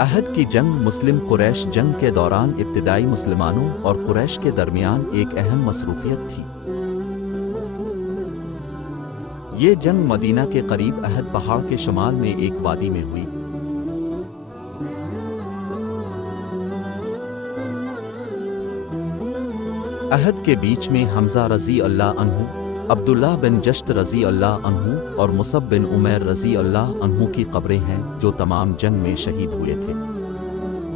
احد کی جنگ مسلم قریش جنگ کے دوران ابتدائی مسلمانوں اور قریش کے درمیان ایک اہم مصروفیت تھی۔ یہ جنگ مدینہ کے قریب احد پہاڑ کے شمال میں ایک وادی میں ہوئی۔ احد کے بیچ میں حمزہ رضی اللہ عنہ، عبداللہ بن جشت رضی اللہ عنہ اور مصعب بن عمیر رضی اللہ عنہ کی قبریں ہیں جو تمام جنگ میں شہید ہوئے تھے۔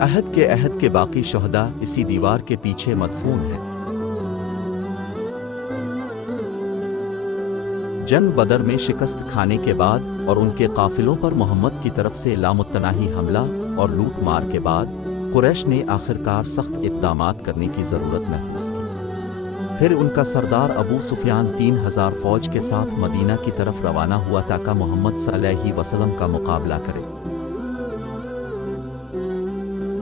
عہد کے باقی شہداء اسی دیوار کے پیچھے مدفون ہیں۔ جنگ بدر میں شکست کھانے کے بعد اور ان کے قافلوں پر محمد کی طرف سے لامتناہی حملہ اور لوٹ مار کے بعد قریش نے آخرکار سخت اقدامات کرنے کی ضرورت محسوس کی۔ پھر ان کا سردار ابو سفیان 3000 فوج کے ساتھ مدینہ کی طرف روانہ ہوا تاکہ محمد صلی اللہ علیہ وسلم کا مقابلہ کرے۔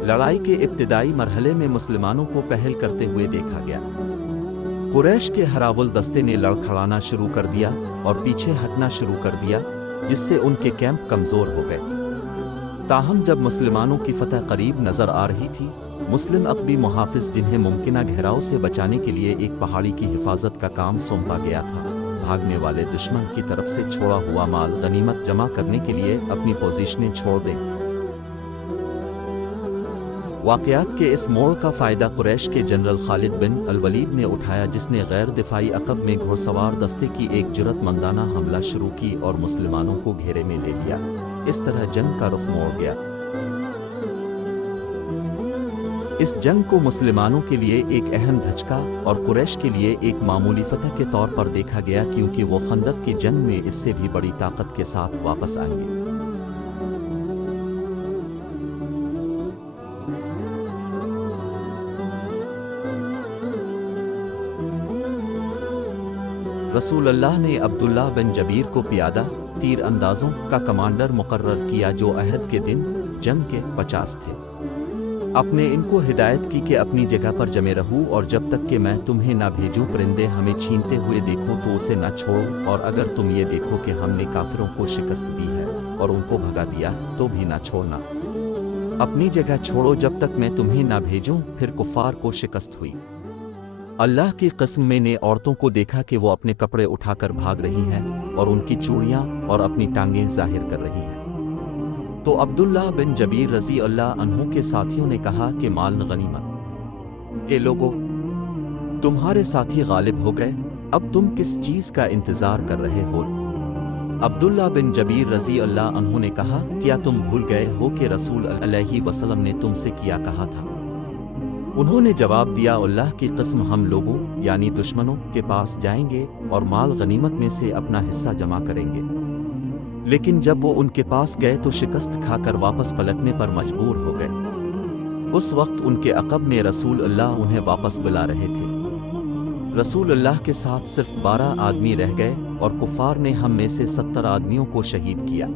لڑائی کے ابتدائی مرحلے میں مسلمانوں کو پہل کرتے ہوئے دیکھا گیا۔ قریش کے ہراول دستے نے لڑکھڑانا شروع کر دیا اور پیچھے ہٹنا شروع کر دیا، جس سے ان کے کیمپ کمزور ہو گئے۔ تاہم جب مسلمانوں کی فتح قریب نظر آ رہی تھی، مسلم عقبی محافظ جنہیں ممکنہ گھیراؤ سے بچانے کے لیے ایک پہاڑی کی حفاظت کا کام سونپا گیا تھا، بھاگنے والے دشمن کی طرف سے چھوڑا ہوا مال غنیمت جمع کرنے کے لیے اپنی پوزیشنیں چھوڑ دیں۔ واقعات کے اس موڑ کا فائدہ قریش کے جنرل خالد بن الولید نے اٹھایا، جس نے غیر دفاعی عقب میں گھڑ سوار دستے کی ایک جرأت مندانہ حملہ شروع کی اور مسلمانوں کو گھیرے میں لے لیا۔ اس طرح جنگ کا رخ موڑ گیا۔ اس جنگ کو مسلمانوں کے لیے ایک اہم دھچکا اور قریش کے لیے ایک معمولی فتح کے طور پر دیکھا گیا، کیونکہ وہ خندق کی جنگ میں اس سے بھی بڑی طاقت کے ساتھ واپس آئیں گے۔ رسول اللہ نے عبداللہ بن جبیر کو پیادہ تیر اندازوں کا کمانڈر مقرر کیا، جو احد کے دن جنگ کے 50 تھے۔ اپنے ان کو ہدایت کی کہ اپنی جگہ پر جمے رہو اور جب تک کہ میں تمہیں نہ بھیجوں پرندے ہمیں چھینتے ہوئے دیکھو تو اسے نہ چھوڑو، اور اگر تم یہ دیکھو کہ ہم نے کافروں کو شکست دی ہے اور ان کو بھگا دیا تو بھی نہ چھوڑنا۔ اپنی جگہ چھوڑو جب تک میں تمہیں نہ بھیجوں۔ پھر کفار کو شکست ہوئی۔ اللہ کی قسم، میں نے عورتوں کو دیکھا کہ وہ اپنے کپڑے اٹھا کر بھاگ رہی ہیں اور ان کی چوڑیاں اور اپنی ٹانگیں ظاہر کر رہی ہیں۔ تو عبداللہ بن جبیر رضی اللہ عنہ کے ساتھیوں نے کہا کہ مال غنیمت، اے لوگو، تمہارے ساتھی غالب ہو گئے، اب تم کس چیز کا انتظار کر رہے ہو؟ عبداللہ بن جبیر رضی اللہ عنہ نے کہا، کیا تم بھول گئے ہو کہ رسول اللہ علیہ وسلم نے تم سے کیا کہا تھا؟ انہوں نے جواب دیا، اللہ کی قسم، ہم لوگوں یعنی دشمنوں کے پاس جائیں گے اور مال غنیمت میں سے اپنا حصہ جمع کریں گے۔ لیکن جب وہ ان کے پاس گئے تو شکست کھا کر واپس پلٹنے پر مجبور ہو گئے۔ اس وقت ان کے عقب میں رسول اللہ انہیں واپس بلا رہے تھے۔ رسول اللہ کے ساتھ صرف 12 آدمی رہ گئے اور کفار نے ہم میں سے 70 آدمیوں کو شہید کیا۔